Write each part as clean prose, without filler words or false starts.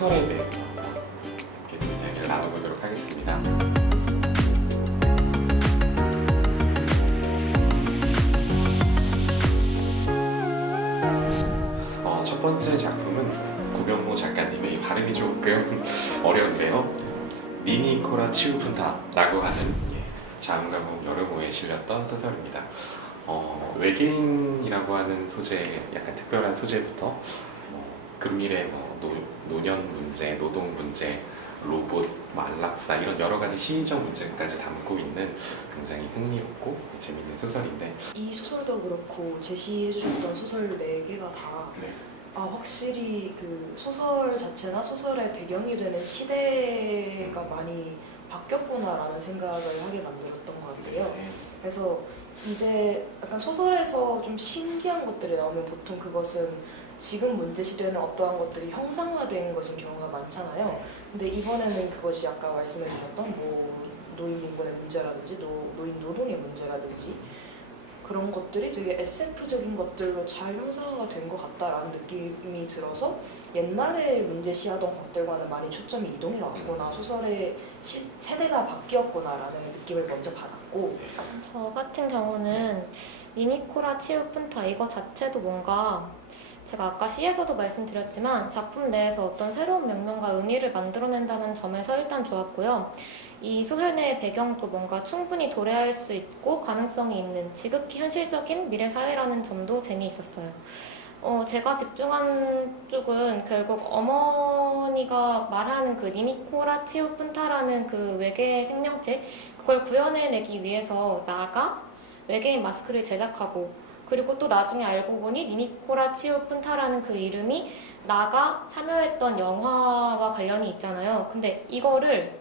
소설에 대해서 이렇게 좀 이야기를 나눠보도록 하겠습니다. 첫 번째 작품은 구병모 작가님의 발음이 조금 어려운데요. 니니코라 치우푼타라고 하는 자음과문 여러 모에 실렸던 소설입니다. 외계인이라고 하는 소재, 약간 특별한 소재부터 근미래 노년 문제, 노동 문제, 로봇, 안락사 이런 여러 가지 시의적 문제까지 담고 있는 굉장히 흥미롭고 재밌는 소설인데, 이 소설도 그렇고 제시해 주셨던 소설 4개가 다 확실히 그 소설 자체나 소설의 배경이 되는 시대가 많이 바뀌었구나라는 생각을 하게 만들었던 것 같아요. 그래서 이제 약간 소설에서 좀 신기한 것들이 나오면 보통 그것은 지금 문제 시대에는 어떠한 것들이 형상화된 것인 경우가 많잖아요. 근데 이번에는 그것이 아까 말씀해 주셨던 노인 인권의 문제라든지 노인 노동의 문제라든지 그런 것들이 되게 SF적인 것들로 잘 형상화가 된 것 같다라는 느낌이 들어서 옛날에 문제시하던 것들과는 많이 초점이 이동해 왔구나, 소설의 세대가 바뀌었구나라는 느낌을 먼저 받았고, 저 같은 경우는 니니코라 치우푼타 이거 자체도 뭔가 제가 아까 시에서도 말씀드렸지만 작품 내에서 어떤 새로운 명령과 의미를 만들어낸다는 점에서 일단 좋았고요. 이 소설 내의 배경도 뭔가 충분히 도래할 수 있고 가능성이 있는 지극히 현실적인 미래 사회라는 점도 재미있었어요. 제가 집중한 쪽은 결국 어머니가 말하는 그 니니코라 치우푼타라는 그 외계 생명체, 그걸 구현해내기 위해서 나아가 외계인 마스크를 제작하고, 그리고 또 나중에 알고 보니 니니코라 치우푼타라는 그 이름이 나가 참여했던 영화와 관련이 있잖아요. 근데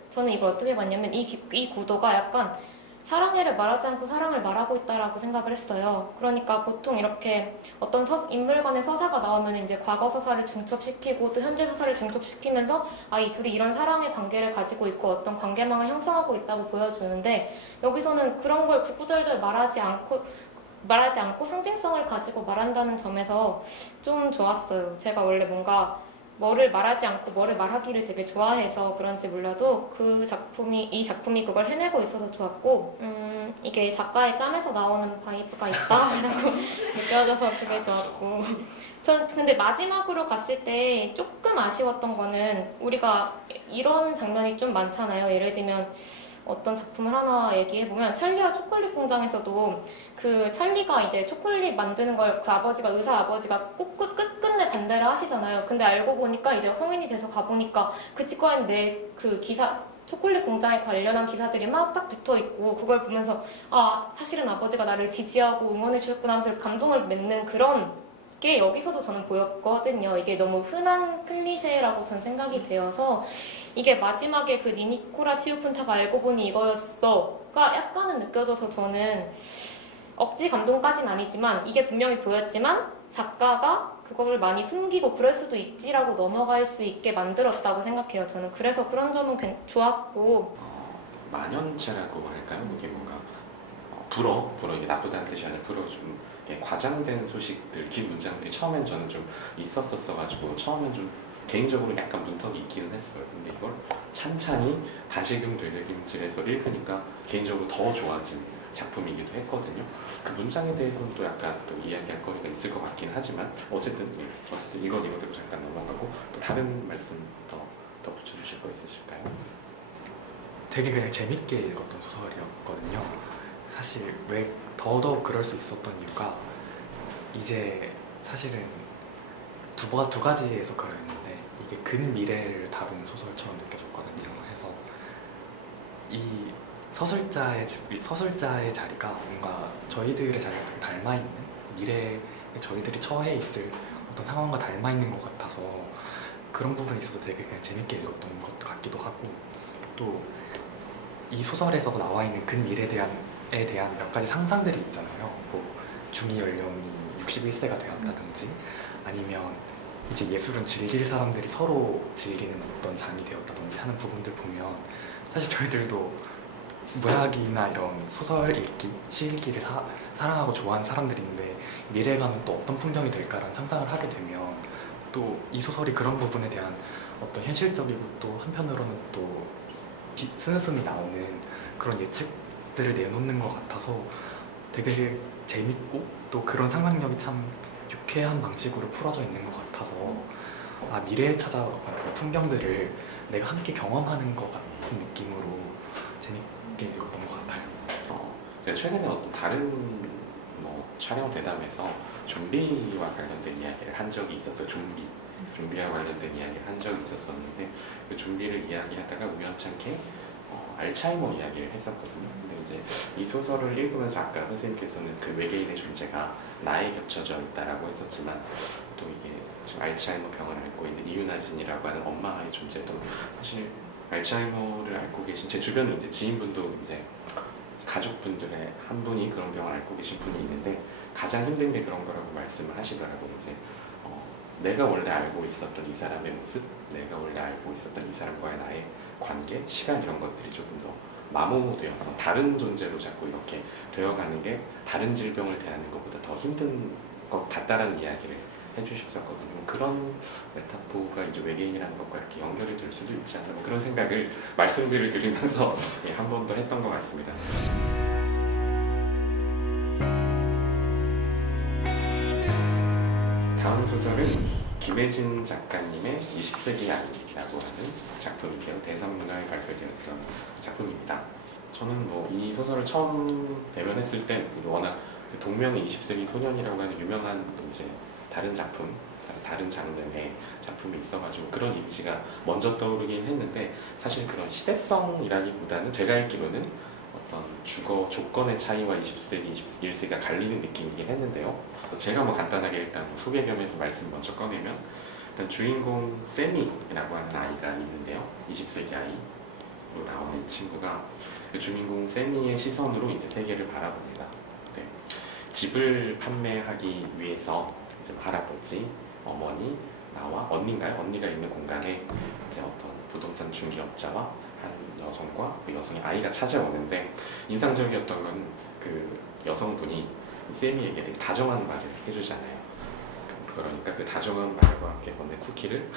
저는 이걸 어떻게 봤냐면 이 구도가 약간 사랑해를 말하지 않고 사랑을 말하고 있다라고 생각을 했어요. 그러니까 보통 이렇게 어떤 인물 간의 서사가 나오면 이제 과거 서사를 중첩시키고 또 현재 서사를 중첩시키면서 이 둘이 이런 사랑의 관계를 가지고 있고 어떤 관계망을 형성하고 있다고 보여주는데, 여기서는 그런 걸 구구절절 말하지 않고 상징성을 가지고 말한다는 점에서 좀 좋았어요. 제가 원래 뭔가 뭐를 말하지 않고 뭐를 말하기를 되게 좋아해서 그런지 몰라도 이 작품이 그걸 해내고 있어서 좋았고, 이게 작가의 짬에서 나오는 바이브가 있다라고 느껴져서 그게 좋았고, 전 근데 마지막으로 갔을 때 조금 아쉬웠던 거는, 우리가 이런 장면이 좀 많잖아요. 예를 들면 어떤 작품을 하나 얘기해보면 찰리와 초콜릿 공장에서도 그 찰리가 이제 초콜릿 만드는 걸 그 의사 아버지가 꼭 끝끝내 반대를 하시잖아요. 근데 알고 보니까 이제 성인이 돼서 가보니까 그 치과에 그 기사, 초콜릿 공장에 관련한 기사들이 막 딱 붙어있고, 그걸 보면서 사실은 아버지가 나를 지지하고 응원해 주셨구나 하면서 감동을 맺는 그런 게 여기서도 저는 보였거든요. 이게 너무 흔한 클리셰라고 전 생각이 되어서, 이게 마지막에 그 니니코라 치우푼타가 알고 보니 이거였어가 약간은 느껴져서, 저는 억지 감동까지는 아니지만 이게 분명히 보였지만 작가가 그거를 많이 숨기고 그럴 수도 있지라고 넘어갈 수 있게 만들었다고 생각해요. 저는 그래서 그런 점은 좋았고, 만연체라고 할까요? 이게 뭔가 이게 나쁘다는 뜻이 아니라 좀 과장된 소식들, 긴 문장들이 처음엔 저는 좀 있었어가지고 처음엔 좀 개인적으로 약간 문턱이 있기는 했어요. 근데 이걸 찬찬히 다시금 되새김질해서 읽으니까 개인적으로 더 좋아진 작품이기도 했거든요. 그 문장에 대해서는 또 약간 또 이야기할 거리가 있을 것 같긴 하지만 어쨌든 이거 되고 잠깐 넘어가고, 또 다른 말씀 더 붙여주실 거 있으실까요? 되게 그냥 재밌게 읽었던 소설이었거든요. 사실 왜 더더욱 그럴 수 있었던 이유가, 이제 사실은 두 가지에서 그랬는데 이게 근미래를 다루는 소설처럼 느껴졌거든요. 해서 이 서술자의 자리가 뭔가 저희들의 자리가 되게 닮아있는, 미래에 저희들이 처해 있을 어떤 상황과 닮아있는 것 같아서 그런 부분이 있어서 되게 그냥 재밌게 읽었던 것 같기도 하고, 또 이 소설에서 나와 있는 근미래에 대한 몇 가지 상상들이 있잖아요. 중위 연령이 61세가 되었다든지, 아니면 이제 예술은 즐길 사람들이 서로 즐기는 어떤 장이 되었다든지 하는 부분들 보면, 사실 저희들도 문학이나 이런 소설 읽기, 시 읽기를 사랑하고 좋아하는 사람들인데, 미래에 가면 또 어떤 풍경이 될까라는 상상을 하게 되면 또 이 소설이 그런 부분에 대한 어떤 현실적이고 또 한편으로는 또 스스음이 나오는 그런 예측들을 내놓는 것 같아서 되게 재밌고 또 그런 상상력이 참 유쾌한 방식으로 풀어져 있는 것 같아서 미래에 찾아오는 그런 풍경들을 내가 함께 경험하는 것 같은 느낌으로 재밌게 읽었던 것 같아요. 제가 최근에 어떤 다른 촬영 대담에서 좀비와 관련된 이야기를 한 적이 있어서 좀비와 관련된 이야기를 한 적이 있었었는데 그 좀비를 이야기하다가 우연찮게 알츠하이머 이야기를 했었거든요. 근데 이제 이 소설을 읽으면서 아까 선생님께서는 그 외계인의 존재가 나에 겹쳐져 있다라고 했었지만 또 이게 지금 알츠하이머 병을 앓고 있는 이유나진이라고 하는 엄마의 존재도 사실 알츠하이머를 앓고 계신 제 주변에 이제 지인분도 이제 가족분들의 한 분이 그런 병을 앓고 계신 분이 있는데 가장 힘든 게 그런 거라고 말씀을 하시더라고요. 이제 내가 원래 알고 있었던 이 사람의 모습, 내가 원래 알고 있었던 이 사람과의 나의 관계, 시간 이런 것들이 조금 더 마모되어서 다른 존재로 자꾸 이렇게 되어가는 게 다른 질병을 대하는 것보다 더 힘든 것 같다라는 이야기를 해주셨었거든요. 그런 메타포가 이제 외계인이라는 것과 이렇게 연결이 될 수도 있지 않나 그런 생각을 말씀들을 드리면서 한 번 더 했던 것 같습니다. 다음 소설은 김혜진 작가님의 20세기 아이라고 하는 작품인데요. 대성문화에 발표되었던 작품입니다. 저는 이 소설을 처음 대면했을 때 워낙 동명의 20세기 소년이라고 하는 유명한 이제 다른 작품, 다른 장르의 작품이 있어가지고 그런 이미지가 먼저 떠오르긴 했는데 사실 그런 시대성이라기보다는 제가 읽기로는 어떤 주거 조건의 차이와 20세기, 21세기가 갈리는 느낌이긴 했는데요. 제가 간단하게 일단 소개 겸해서 말씀 먼저 꺼내면 일단 주인공 세미라고 하는 아이가 있는데요. 20세기 아이로 나오는 친구가 그 주인공 세미의 시선으로 이제 세계를 바라봅니다. 네. 집을 판매하기 위해서 이제 할아버지, 어머니, 나와 언니인가요? 언니가 있는 공간에 이제 어떤 부동산 중개업자와 한 여성과 그 여성의 아이가 찾아오는데 인상적이었던 건 그 여성분이 세미에게 되게 다정한 말을 해주잖아요. 그러니까 그 다정한 말과 함께 건넨 쿠키를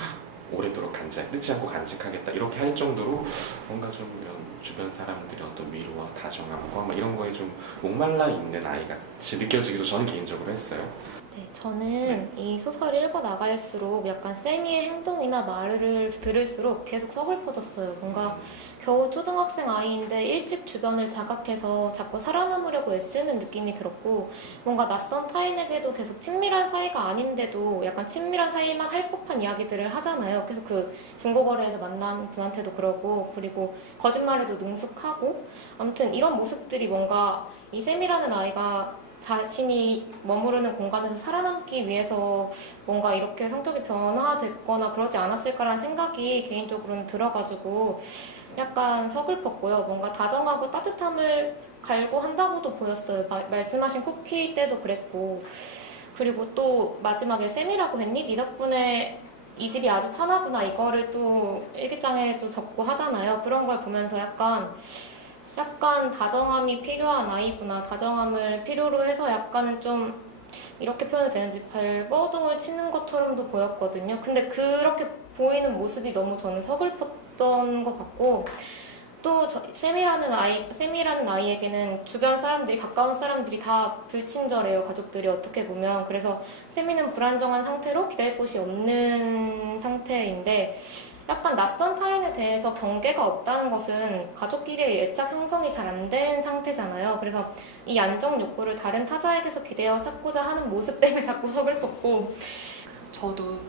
오래도록 끊지 않고 간직하겠다 이렇게 할 정도로 뭔가 좀 이런 주변 사람들의 어떤 위로와 다정함과 이런 거에 좀 목말라 있는 아이같이 느껴지기도 저는 개인적으로 했어요. 네, 저는 이 소설을 읽어 나갈수록 약간 세미의 행동이나 말을 들을수록 계속 서글퍼졌어요. 뭔가 겨우 초등학생 아이인데 일찍 주변을 자각해서 자꾸 살아남으려고 애쓰는 느낌이 들었고 뭔가 낯선 타인에게도 계속 친밀한 사이가 아닌데도 약간 친밀한 사이만 할 법한 이야기들을 하잖아요. 그래서 그 중고거래에서 만난 분한테도 그러고 그리고 거짓말에도 능숙하고 아무튼 이런 모습들이 뭔가 이 세미라는 아이가 자신이 머무르는 공간에서 살아남기 위해서 뭔가 이렇게 성격이 변화됐거나 그러지 않았을까라는 생각이 개인적으로는 들어가지고 약간 서글펐고요. 뭔가 다정하고 따뜻함을 갈구한다고도 보였어요. 말씀하신 쿠키 때도 그랬고 그리고 또 마지막에 쌤이라고 했니? 네 덕분에 이 집이 아주 편하구나 이거를 또 일기장에도 적고 하잖아요. 그런 걸 보면서 약간 다정함이 필요한 아이구나. 다정함을 필요로 해서 약간은 좀 이렇게 표현이 되는지 발버둥을 치는 것처럼도 보였거든요. 근데 그렇게 보이는 모습이 너무 저는 서글펐던 것 같고 또 세미라는 아이에게는 주변 사람들이 가까운 사람들이 다 불친절해요. 가족들이 어떻게 보면. 그래서 세미는 불안정한 상태로 기댈 곳이 없는 상태인데 약간 낯선 타인에 대해서 경계가 없다는 것은 가족끼리의 애착 형성이 잘 안 된 상태잖아요. 그래서 이 안정 욕구를 다른 타자에게서 기대어 찾고자 하는 모습 때문에 자꾸 서글펐고 저도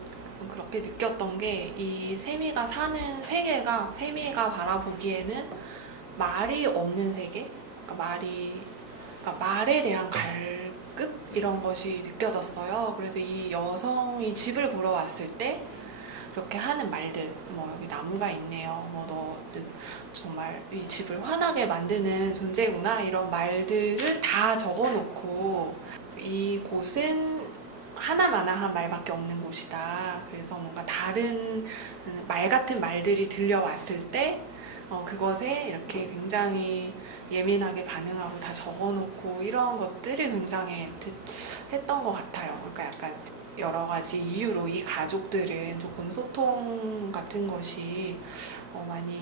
그렇게 느꼈던 게 이 세미가 사는 세계가 세미가 바라보기에는 말이 없는 세계? 그러니까 말에 대한 갈급? 이런 것이 느껴졌어요. 그래서 이 여성이 집을 보러 왔을 때 이렇게 하는 말들, 여기 나무가 있네요. 너 정말 이 집을 환하게 만드는 존재구나. 이런 말들을 다 적어놓고 이 곳은 하나마나한 말밖에 없는 곳이다. 그래서 뭔가 다른 말 같은 말들이 들려왔을 때 그것에 이렇게 굉장히 예민하게 반응하고 다 적어놓고 이런 것들이 굉장히 했던 것 같아요. 그러니까 약간 여러 가지 이유로 이 가족들은 조금 소통 같은 것이 많이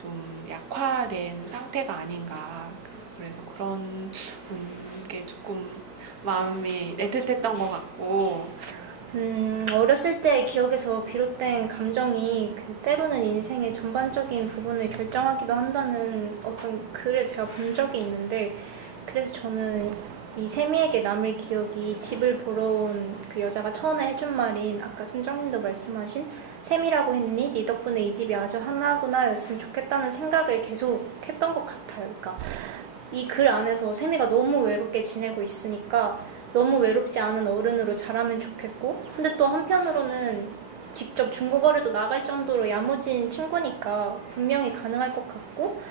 좀 약화된 상태가 아닌가. 그래서 그런 게 조금 마음이 애틋했던 것 같고. 어렸을 때의 기억에서 비롯된 감정이 때로는 인생의 전반적인 부분을 결정하기도 한다는 어떤 글을 제가 본 적이 있는데, 그래서 저는 이 세미에게 남을 기억이 집을 보러 온 그 여자가 처음에 해준 말인, 아까 순정님도 말씀하신 세미라고 했니? 네 덕분에 이 집이 아주 하나구나 였으면 좋겠다는 생각을 계속 했던 것 같아요. 그러니까 이 글 안에서 세미가 너무 외롭게 지내고 있으니까 너무 외롭지 않은 어른으로 자라면 좋겠고, 근데 또 한편으로는 직접 중국어를 또 나갈 정도로 야무진 친구니까 분명히 가능할 것 같고,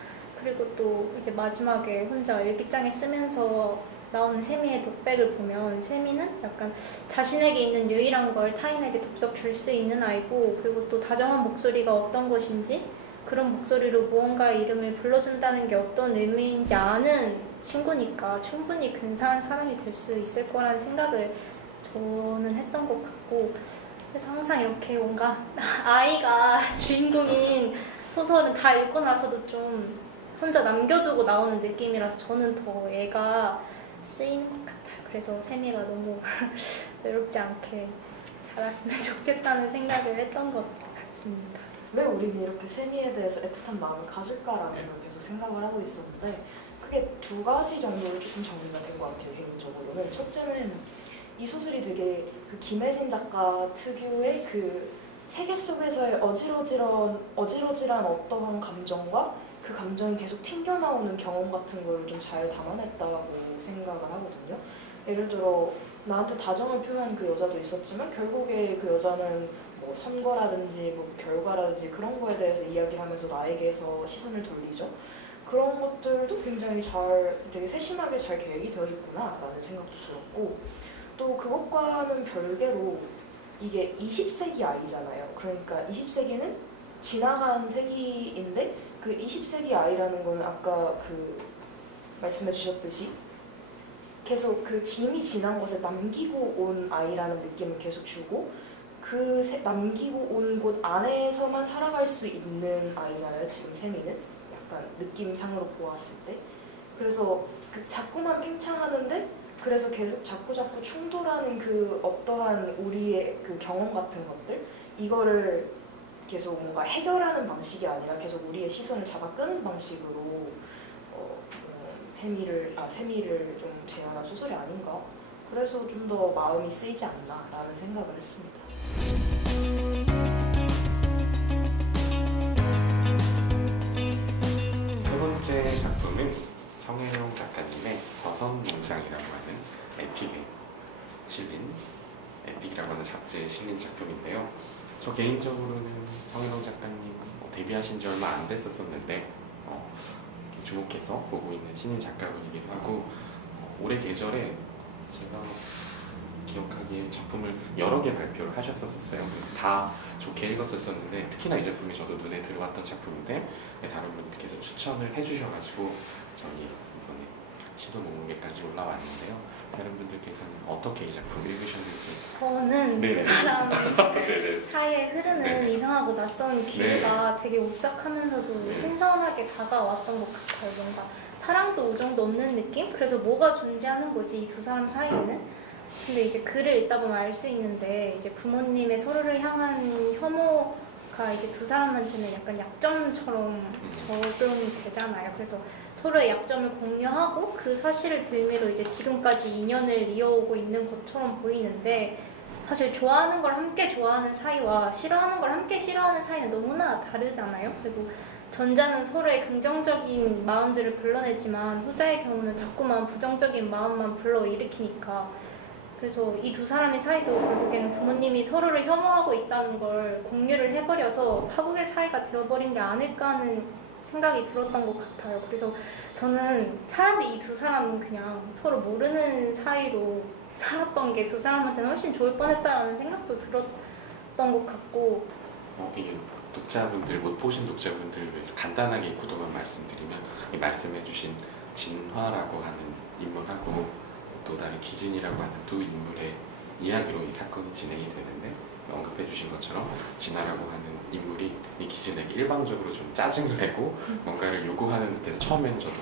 그리고 또 이제 마지막에 혼자 일기장에 쓰면서 나오는 세미의 독백을 보면 세미는 약간 자신에게 있는 유일한 걸 타인에게 덥석 줄 수 있는 아이고, 그리고 또 다정한 목소리가 어떤 것인지, 그런 목소리로 무언가의 이름을 불러준다는 게 어떤 의미인지 아는 친구니까 충분히 근사한 사람이 될 수 있을 거라는 생각을 저는 했던 것 같고, 그래서 항상 이렇게 뭔가 아이가 주인공인 소설은 다 읽고 나서도 좀 혼자 남겨두고 나오는 느낌이라서 저는 더 애가 쓰이는 것 같아요. 그래서 세미가 너무 외롭지 않게 자랐으면 좋겠다는 생각을 했던 것 같습니다. 왜 우리는 이렇게 세미에 대해서 애틋한 마음을 가질까라는 걸 계속 생각을 하고 있었는데, 크게 두 가지 정도로 조금 정리가 된 것 같아요, 개인적으로는. 첫째는 이 소설이 되게 그 김혜진 작가 특유의 그 세계 속에서의 어지러지란 어떠한 감정과 그 감정이 계속 튕겨나오는 경험 같은 걸 좀 잘 담아냈다고 생각을 하거든요. 예를 들어 나한테 다정을 표현한 그 여자도 있었지만 결국에 그 여자는 뭐 선거라든지 뭐 결과라든지 그런 거에 대해서 이야기를 하면서 나에게서 시선을 돌리죠. 그런 것들도 굉장히 되게 세심하게 잘 계획이 되어 있구나 라는 생각도 들었고, 또 그것과는 별개로 이게 20세기 아이잖아요. 그러니까 20세기는 지나간 세기인데 그 20세기 아이라는 건 아까 그 말씀해 주셨듯이 계속 그 이미 지난 것에 남기고 온 아이라는 느낌을 계속 주고, 그 남기고 온 곳 안에서만 살아갈 수 있는 아이잖아요, 지금 세미는. 약간 느낌상으로 보았을 때. 그래서 그 자꾸만 팽창하는데, 그래서 계속 자꾸 충돌하는 그 어떠한 우리의 그 경험 같은 것들, 이거를 계속 뭔가 해결하는 방식이 아니라 계속 우리의 시선을 잡아 끄는 방식으로 세미를 좀 재현한 소설이 아닌가. 그래서 좀 더 마음이 쓰이지 않나라는 생각을 했습니다. 세 번째 작품은 성혜롱 작가님의 버섯농장이라고 하는 에픽에 실린, 에픽이라고 하는 잡지에 실린 작품인데요. 저 개인적으로는 성혜롱 작가님 데뷔하신 지 얼마 안 됐었는데 주목해서 보고 있는 신인 작가분이기도 하고, 올해 계절에 제가 기억하기에 작품을 여러 개 발표를 하셨었어요. 그래서 다 좋게 읽었었는데, 특히나 이 작품이 저도 눈에 들어왔던 작품인데 다른 분들께서 추천을 해주셔가지고 저희 이번에 시도 목록에까지 올라왔는데요. 다른 분들께서는 어떻게 이 작품 읽으셨는지. 저는 두 사람 사이에 흐르는 네네. 이상하고 낯선 기회가 되게 오싹하면서도 신선하게 다가왔던 것 같아요. 뭔가 사랑도 우정도 없는 느낌? 그래서 뭐가 존재하는 거지, 이 두 사람 사이에는? 근데 이제 글을 읽다 보면 알 수 있는데, 이제 부모님의 서로를 향한 혐오가 이제 두 사람한테는 약간 약점처럼 적용이 되잖아요. 그래서 서로의 약점을 공유하고 그 사실을 빌미로 이제 지금까지 인연을 이어오고 있는 것처럼 보이는데, 사실 좋아하는 걸 함께 좋아하는 사이와 싫어하는 걸 함께 싫어하는 사이는 너무나 다르잖아요. 그리고 전자는 서로의 긍정적인 마음들을 불러내지만 후자의 경우는 자꾸만 부정적인 마음만 불러일으키니까, 그래서 이 두 사람의 사이도 결국에는 부모님이 서로를 혐오하고 있다는 걸 공유를 해버려서 파국의 사이가 되어버린 게 아닐까 하는 생각이 들었던 것 같아요. 그래서 저는 차라리 이 두 사람은 그냥 서로 모르는 사이로 살았던 게 두 사람한테는 훨씬 좋을 뻔했다라는 생각도 들었던 것 같고. 이 독자분들, 못 보신 독자분들을 위해서 간단하게 구도만 말씀드리면, 이 말씀해주신 진화라고 하는 인물하고 또 다른 기진이라고 하는 두 인물의 이야기로 이 사건이 진행이 되는데 언급해 주신 것처럼 진아라고 하는 인물이 이 기진에게 일방적으로 좀 짜증을 내고 뭔가를 요구하는 듯해서 처음에는 저도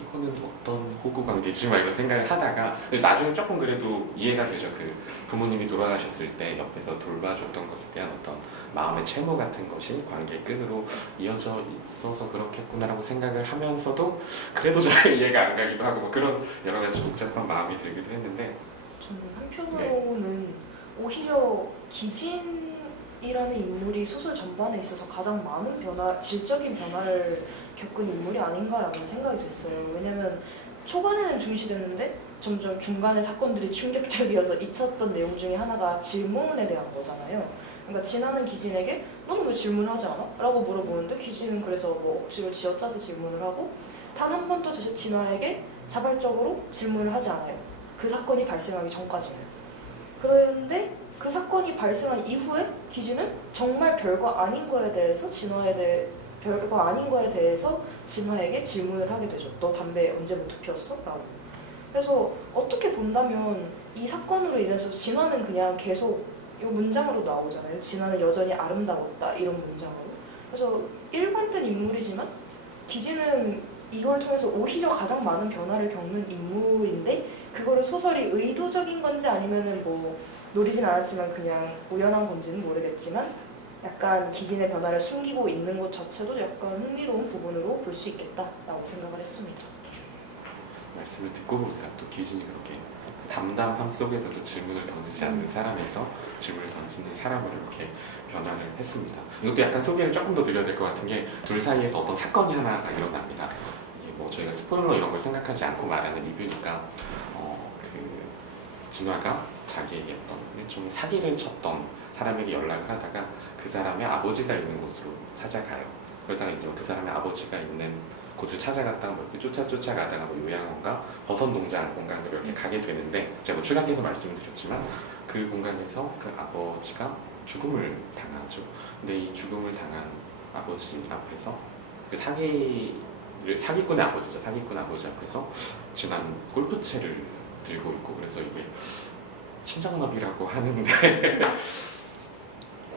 이거는 어떤 호구 관계지 막 이런 생각을 하다가 나중에 조금 그래도 이해가 되죠. 그 부모님이 돌아가셨을 때 옆에서 돌봐줬던 것에 대한 어떤 마음의 채무 같은 것이 관계 끈으로 이어져 있어서 그렇겠구나라고 생각을 하면서도 그래도 잘 이해가 안 가기도 하고 뭐 그런 여러 가지 복잡한 마음이 들기도 했는데 저는 한편으로는 오히려 기진이라는 인물이 소설 전반에 있어서 가장 많은 질적인 변화를 겪은 인물이 아닌가라는 생각이 됐어요. 왜냐면 초반에는 중시됐는데 점점 중간에 사건들이 충격적이어서 잊혔던 내용 중에 하나가 질문에 대한 거잖아요. 그러니까 진아는 기진에게 너는 왜 질문을 하지 않아? 라고 물어보는데 기진은 그래서 뭐 억지로 쥐어짜서 질문을 하고 단 한 번도 진아에게 자발적으로 질문을 하지 않아요. 그 사건이 발생하기 전까지는. 그런데 그 사건이 발생한 이후에 기진은 정말 별거 아닌 거에 대해서 별거 아닌 거에 대해서 진아에게 질문을 하게 되죠. 너 담배 언제부터 피웠어? 라고. 그래서 어떻게 본다면 이 사건으로 인해서 진아는 그냥 계속 이 문장으로 나오잖아요. 진아는 여전히 아름다웠다 이런 문장으로. 그래서 일관된 인물이지만 기진은 이걸 통해서 오히려 가장 많은 변화를 겪는 인물인데 그거를 소설이 의도적인 건지 아니면은 뭐 노리진 않았지만 그냥 우연한 건지는 모르겠지만 약간 기진의 변화를 숨기고 있는 것 자체도 약간 흥미로운 부분으로 볼 수 있겠다라고 생각을 했습니다. 말씀을 듣고 보니까 또 기진이 그렇게 담담함 속에서도 질문을 던지지 않는 사람에서 질문을 던지는 사람으로 이렇게 변화를 했습니다. 이것도 약간 소개를 조금 더 드려야 될 것 같은 게 둘 사이에서 어떤 사건이 하나가 일어납니다. 이게 뭐 저희가 스포일러 이런 걸 생각하지 않고 말하는 리뷰니까 그 진화가 자기에게 어떤 일종의 사기를 쳤던 사람에게 연락을 하다가 그 사람의 아버지가 있는 곳으로 찾아가요. 그러다가 이제 그 사람의 아버지가 있는 곳을 찾아갔다가 뭐 이렇게 쫓아가다가 뭐 요양원가 버섯 농장 공간으로 이렇게 가게 되는데 제가 뭐 추락해서 말씀을 드렸지만 그 공간에서 그 아버지가 죽음을 당하죠. 근데 이 죽음을 당한 아버지 앞에서 그 사기꾼의 아버지죠. 사기꾼 아버지 앞에서 지난 골프채를 들고 있고 그래서 이게 심장마비라고 하는데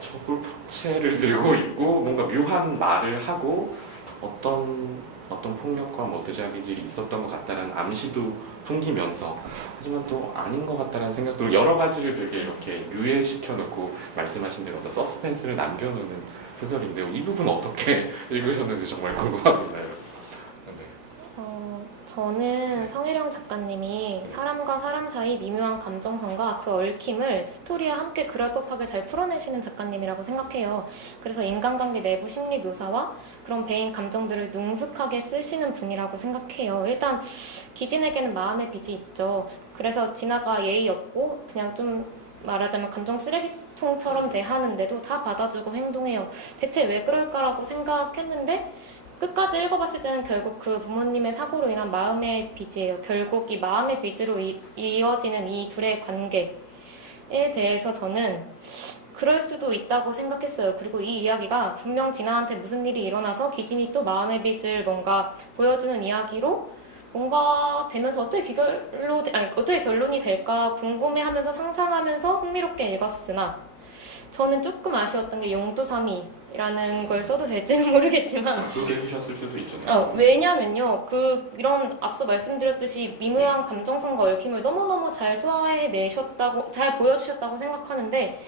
저 골프채를 들고 있고 뭔가 묘한 말을 하고 어떤 폭력과 뭐 드자미질이 있었던 것 같다는 암시도 풍기면서 하지만 또 아닌 것 같다는 생각도 여러 가지를 되게 이렇게 유예시켜 놓고 말씀하신 대로 어떤 서스펜스를 남겨놓는 소설인데요. 이 부분 어떻게 읽으셨는지 정말 궁금합니다. 저는 성혜령 작가님이 사람과 사람 사이 미묘한 감정선과 그 얽힘을 스토리와 함께 그럴법하게 잘 풀어내시는 작가님이라고 생각해요. 그래서 인간관계 내부 심리 묘사와 그런 배인 감정들을 능숙하게 쓰시는 분이라고 생각해요. 일단 기진에게는 마음의 빚이 있죠. 그래서 진아가 예의 없고 그냥 좀 말하자면 감정 쓰레기통처럼 대하는데도 다 받아주고 행동해요. 대체 왜 그럴까라고 생각했는데 끝까지 읽어봤을 때는 결국 그 부모님의 사고로 인한 마음의 빚이에요. 결국 이 마음의 빚으로 이어지는 이 둘의 관계에 대해서 저는 그럴 수도 있다고 생각했어요. 그리고 이 이야기가 분명 진아한테 무슨 일이 일어나서 기진이 또 마음의 빚을 뭔가 보여주는 이야기로 뭔가 되면서 어떻게 결론이 될까 궁금해하면서 상상하면서 흥미롭게 읽었으나 저는 조금 아쉬웠던 게 용두삼이라는 걸 써도 될지는 모르겠지만 그렇게 해주셨을 수도 있죠. 왜냐면요 이런 앞서 말씀드렸듯이 미묘한 감정선과 얽힘을 너무너무 잘 소화해내셨다고 잘 보여주셨다고 생각하는데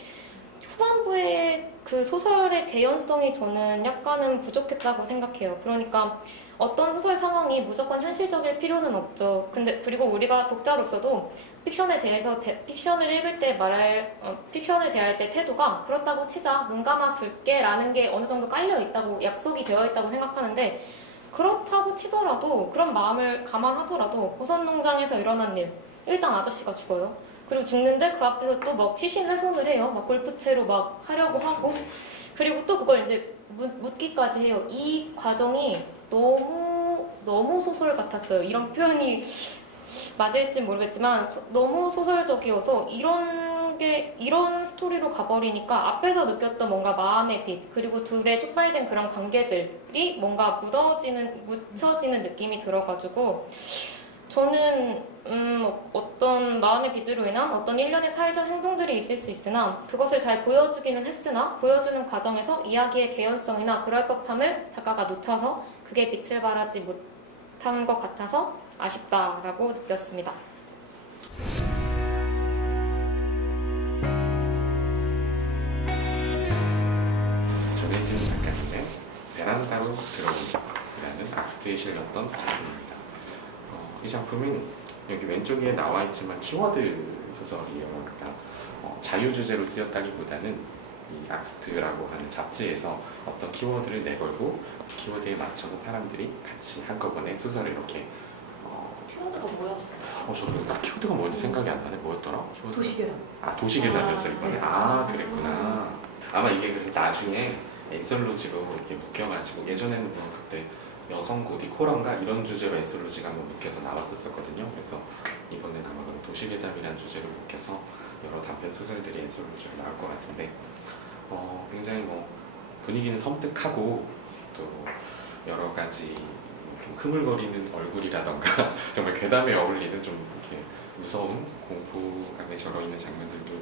후반부에 그 소설의 개연성이 저는 약간은 부족했다고 생각해요. 그러니까 어떤 소설 상황이 무조건 현실적일 필요는 없죠. 그리고 우리가 독자로서도 픽션에 대해서 픽션을 읽을 때 픽션을 대할 때 태도가 그렇다고 치자 눈 감아줄게 라는 게 어느 정도 깔려있다고 약속이 되어 있다고 생각하는데 그렇다고 치더라도 그런 마음을 감안하더라도 버섯 농장에서 일어난 일 일단 아저씨가 죽어요. 그리고 죽는데 그 앞에서 또 막 시신훼손을 해요. 막 골프채로 막 하려고 하고 그리고 또 그걸 이제 묻기까지 해요. 이 과정이 너무 소설 같았어요. 이런 표현이 맞을지 모르겠지만 너무 소설적이어서 이런 스토리로 가버리니까 앞에서 느꼈던 뭔가 마음의 빚 그리고 둘의 촉발된 그런 관계들이 뭔가 묻혀지는 느낌이 들어가지고 저는 어떤 마음의 빚으로 인한 어떤 일련의 사회적 행동들이 있을 수 있으나 그것을 잘 보여주기는 했으나 보여주는 과정에서 이야기의 개연성이나 그럴 법함을 작가가 놓쳐서 그게 빛을 발하지 못한 것 같아서 아쉽다라고 느꼈습니다. 전혜진 작가님의 베란다로 들어오기라는 악스트에 실렸던 작품입니다. 이 작품은 여기 왼쪽에 나와 있지만 키워드 소설이에요. 그러니까 자유 주제로 쓰였다기보다는 이 악스트라고 하는 잡지에서 어떤 키워드를 내걸고 그 키워드에 맞춰서 사람들이 같이 한꺼번에 소설을 이렇게 키워드가 뭐였어요? 저는 그 키워드가 뭐였지 생각이 안 나네. 뭐였더라? 키워드? 도시계단. 도시계단이었어요 이번에. 네. 그랬구나. 아마 이게 그래서 나중에 엔솔로지로 이렇게 묶여가지고 예전에는 뭐 그때 여성 고디 코런가 이런 주제로 엔솔로지가 한번 묶여서 나왔었거든요. 그래서 이번엔 아마 그런 도시계담이라는 주제로 묶여서 여러 단편 소설들이 엔솔로지로 나올 것 같은데 굉장히 뭐 분위기는 섬뜩하고 또 여러 가지 좀 흐물거리는 얼굴이라던가 정말 괴담에 어울리는 좀 이렇게 무서운 공포감에 절어있는 장면들도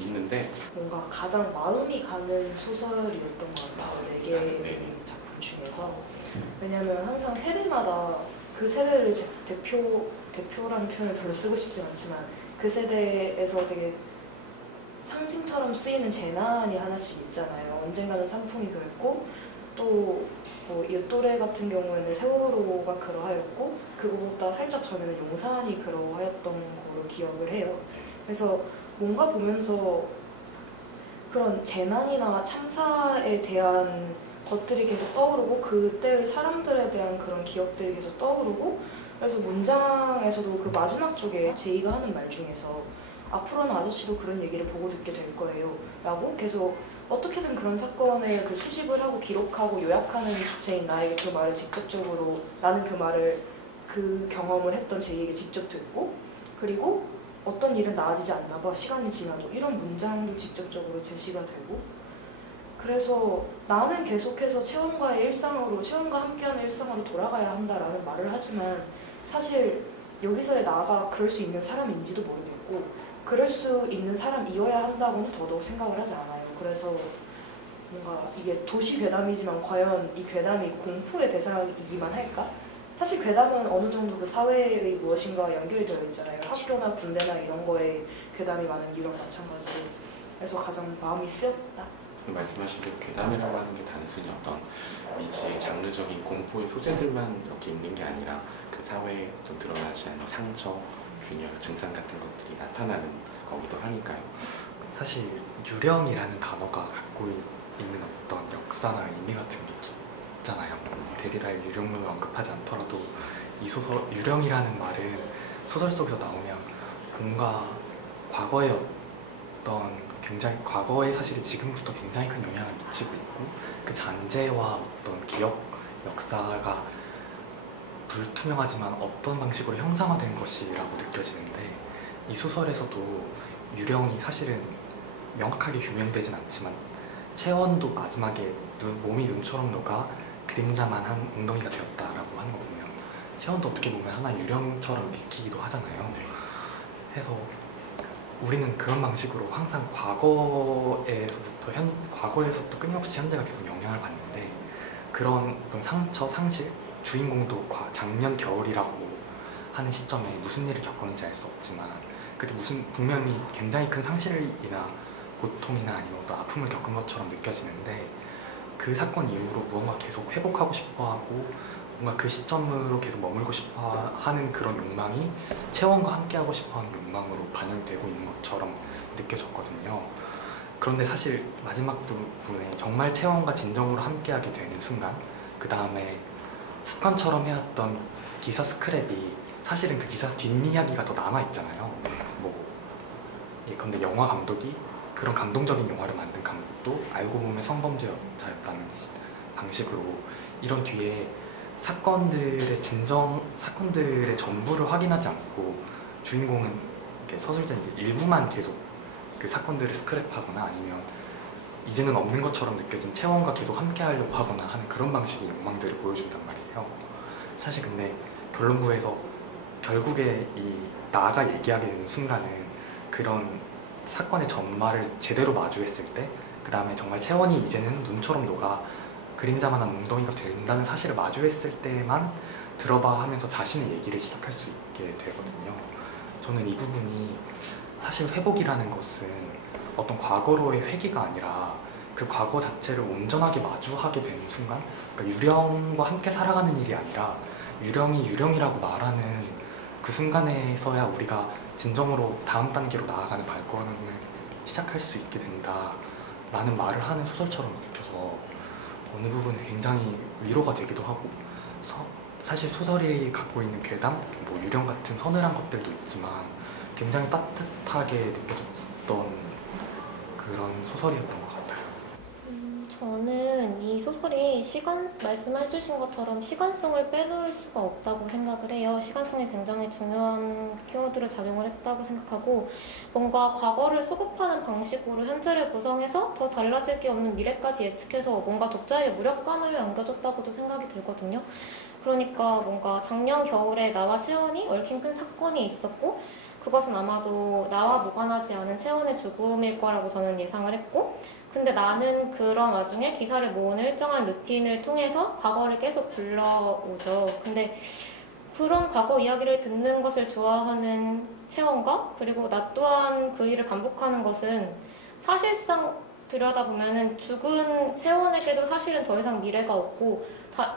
있는데 뭔가 가장 마음이 가는 소설이었던 것 같아요. 네 개의 작품 중에서. 왜냐면 항상 세대마다 그 세대를 대표라는 표현을 별로 쓰고 싶진 않지만 그 세대에서 되게 상징처럼 쓰이는 재난이 하나씩 있잖아요. 언젠가는 산풍이 그랬고 또 이 또래 같은 경우에는 세월호가 그러하였고 그거보다 살짝 전에는 용산이 그러하였던 거로 기억을 해요. 그래서 뭔가 보면서 그런 재난이나 참사에 대한 것들이 계속 떠오르고 그때의 사람들에 대한 그런 기억들이 계속 떠오르고 그래서 문장에서도 그 마지막 쪽에 제이가 하는 말 중에서 앞으로는 아저씨도 그런 얘기를 보고 듣게 될 거예요 라고 계속 어떻게든 그런 사건을 그 수집을 하고 기록하고 요약하는 주체인 나에게 그 말을 직접적으로 나는 그 경험을 했던 제이에게 직접 듣고 그리고 어떤 일은 나아지지 않나 봐 시간이 지나도 이런 문장도 직접적으로 제시가 되고 그래서 나는 계속해서 채원과 함께하는 일상으로 돌아가야 한다라는 말을 하지만 사실 여기서의 나가 그럴 수 있는 사람인지도 모르겠고 그럴 수 있는 사람이어야 한다고는 더더욱 생각을 하지 않아요. 그래서 뭔가 이게 도시 괴담이지만 과연 이 괴담이 공포의 대상이기만 할까? 사실 괴담은 어느 정도 그 사회의 무엇인가와 연결이 되어 있잖아요. 학교나 군대나 이런 거에 괴담이 많은 이유랑 마찬가지로. 그래서 가장 마음이 쓰였다. 말씀하신 대로 괴담이라고 하는 게 단순히 어떤 미지의 장르적인 공포의 소재들만 이렇게 있는 게 아니라 그 사회에 어떤 드러나지 않는 상처, 균열, 증상 같은 것들이 나타나는 거기도 하니까요. 사실 유령이라는 단어가 갖고 있는 어떤 역사나 의미 같은 게 있잖아요. 되게 다 유령론을 언급하지 않더라도 이 소설 유령이라는 말은 소설 속에서 나오면 뭔가 과거의 어떤 과거의 사실이 지금부터 굉장히 큰 영향을 미치고 있고 그 잔재와 어떤 기억, 역사가 불투명하지만 어떤 방식으로 형상화된 것이라고 느껴지는데 이 소설에서도 유령이 사실은 명확하게 규명되진 않지만 채원도 마지막에 몸이 눈처럼 녹아 그림자만 한 웅덩이가 되었다라고 하는 거 보면 채원도 어떻게 보면 하나의 유령처럼 읽히기도 하잖아요. 해서 우리는 그런 방식으로 항상 과거에서부터 끊임없이 현재가 계속 영향을 받는데 그런 어떤 상처, 상실, 주인공도 작년 겨울이라고 하는 시점에 무슨 일을 겪었는지 알 수 없지만 그때 분명히 굉장히 큰 상실이나 고통이나 아니면 어떤 아픔을 겪은 것처럼 느껴지는데 그 사건 이후로 무언가 계속 회복하고 싶어하고 뭔가 그 시점으로 계속 머물고 싶어 하는 그런 욕망이 채원과 함께하고 싶어 하는 욕망으로 반영이 되고 있는 것처럼 느껴졌거든요. 그런데 사실 마지막 부분에 정말 채원과 진정으로 함께하게 되는 순간 그 다음에 습관처럼 해왔던 기사 스크랩이 사실은 그 기사 뒷이야기가 더 남아있잖아요. 근데 영화 감독이 그런 감동적인 영화를 만든 감독도 알고 보면 성범죄자였다는 방식으로 이런 뒤에 사건들의 전부를 확인하지 않고 주인공은 서술자는 일부만 계속 그 사건들을 스크랩하거나 아니면 이제는 없는 것처럼 느껴진 채원과 계속 함께 하려고 하거나 하는 그런 방식의 욕망들을 보여준단 말이에요. 사실 근데 결론부에서 결국에 이 나가 얘기하게 되는 순간은 그런 사건의 전말을 제대로 마주했을 때, 그 다음에 정말 채원이 이제는 눈처럼 녹아 그림자만한 웅덩이가 된다는 사실을 마주했을 때만 들어봐 하면서 자신의 얘기를 시작할 수 있게 되거든요. 저는 이 부분이 사실 회복이라는 것은 어떤 과거로의 회귀가 아니라 그 과거 자체를 온전하게 마주하게 되는 순간, 그러니까 유령과 함께 살아가는 일이 아니라 유령이 유령이라고 말하는 그 순간에서야 우리가 진정으로 다음 단계로 나아가는 발걸음을 시작할 수 있게 된다라는 말을 하는 소설처럼 느껴서 어느 부분에 굉장히 위로가 되기도 하고, 사실 소설이 갖고 있는 괴담, 뭐 유령 같은 서늘한 것들도 있지만 굉장히 따뜻하게 느껴졌던 그런 소설이었던 것 같아요. 저는 이 소설이 말씀해주신 것처럼 시간성을 빼놓을 수가 없다고 생각을 해요. 시간성이 굉장히 중요한 키워드로 작용을 했다고 생각하고, 뭔가 과거를 소급하는 방식으로 현재를 구성해서 더 달라질 게 없는 미래까지 예측해서 뭔가 독자에게 무력감을 안겨줬다고도 생각이 들거든요. 그러니까 뭔가 작년 겨울에 나와 채원이 얽힌 큰 사건이 있었고, 그것은 아마도 나와 무관하지 않은 채원의 죽음일 거라고 저는 예상을 했고, 근데 나는 그런 와중에 기사를 모으는 일정한 루틴을 통해서 과거를 계속 불러오죠. 근데 그런 과거 이야기를 듣는 것을 좋아하는 채원과, 그리고 나 또한 그 일을 반복하는 것은 사실상 들여다보면은 죽은 채원에게도 사실은 더 이상 미래가 없고,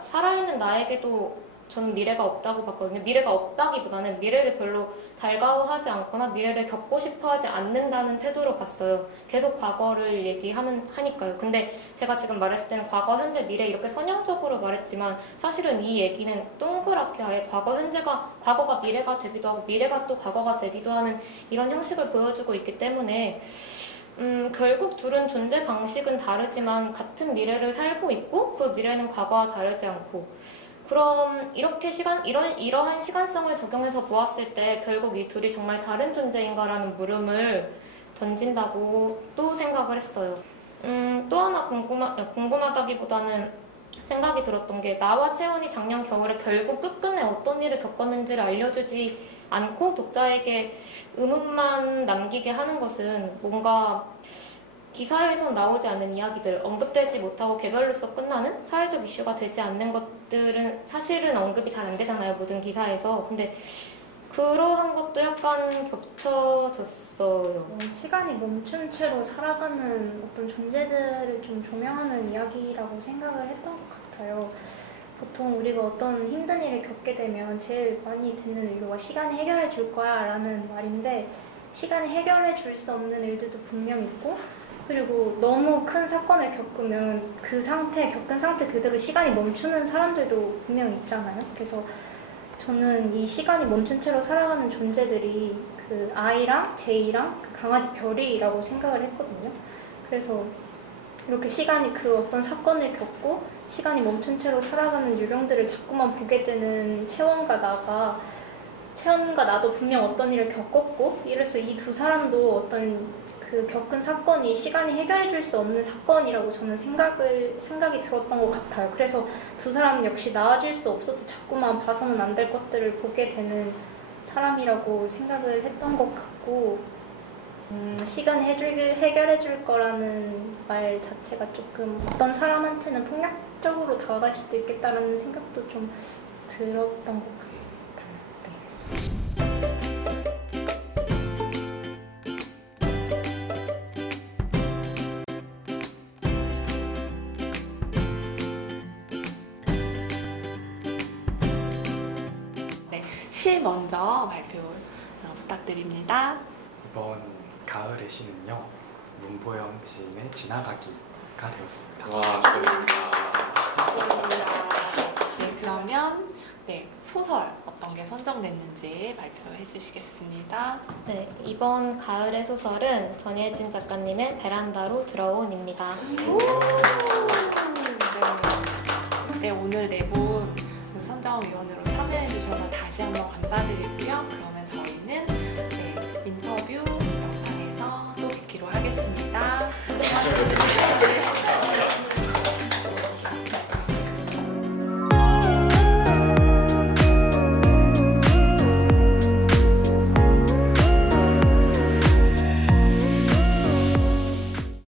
살아있는 나에게도 저는 미래가 없다고 봤거든요. 미래가 없다기보다는 미래를 별로 달가워하지 않거나 미래를 겪고 싶어 하지 않는다는 태도로 봤어요. 계속 과거를 하니까요. 근데 제가 지금 말했을 때는 과거, 현재, 미래 이렇게 선형적으로 말했지만 사실은 이 얘기는 동그랗게 아예 과거가 미래가 되기도 하고 미래가 또 과거가 되기도 하는 이런 형식을 보여주고 있기 때문에 결국 둘은 존재 방식은 다르지만 같은 미래를 살고 있고, 그 미래는 과거와 다르지 않고, 그럼 이러한 시간성을 적용해서 보았을 때 결국 이 둘이 정말 다른 존재인가라는 물음을 던진다고 또 생각을 했어요. 또 하나 궁금하다기보다는 생각이 들었던 게, 나와 채원이 작년 겨울에 결국 끝끝내 어떤 일을 겪었는지를 알려주지 않고 독자에게 의문만 남기게 하는 것은, 뭔가 기사에서 나오지 않는 이야기들, 언급되지 못하고 개별로서 끝나는 사회적 이슈가 되지 않는 것들은 사실은 언급이 잘 안 되잖아요, 모든 기사에서. 근데 그러한 것도 약간 겹쳐졌어요. 시간이 멈춘 채로 살아가는 어떤 존재들을 좀 조명하는 이야기라고 생각을 했던 것 같아요. 보통 우리가 어떤 힘든 일을 겪게 되면 제일 많이 듣는 의료가 시간이 해결해 줄 거야 라는 말인데, 시간이 해결해 줄 수 없는 일들도 분명 있고, 그리고 너무 큰 사건을 겪으면 겪은 상태 그대로 시간이 멈추는 사람들도 분명 있잖아요. 그래서 저는 이 시간이 멈춘 채로 살아가는 존재들이 그 아이랑 제이랑 그 강아지 별이라고 생각을 했거든요. 그래서 이렇게 그 어떤 사건을 겪고 시간이 멈춘 채로 살아가는 유령들을 자꾸만 보게 되는 채원과 나도 분명 어떤 일을 겪었고, 이래서 이 두 사람도 어떤 그 겪은 사건이 시간이 해결해 줄 수 없는 사건이라고 저는 생각이 들었던 것 같아요. 그래서 두 사람 역시 나아질 수 없어서 자꾸만 봐서는 안 될 것들을 보게 되는 사람이라고 생각을 했던 것 같고, 시간이 해결해 줄 거라는 말 자체가 조금 어떤 사람한테는 폭력적으로 다가갈 수도 있겠다라는 생각도 좀 들었던 것 같아요. 시 먼저 발표 부탁드립니다. 이번 가을의 시는요, 문보영 시인의 지나가기가 되었습니다. 와, 축하드립니다. 네, 그러면 소설 어떤 게 선정됐는지 발표해 주시겠습니다. 네, 이번 가을의 소설은 전예진 작가님의 베란다로 들어온입니다. 네, 오늘 네 분 선정위원으로 참여해 주셔서 다시 한번 감사드리고요. 그러면 저희는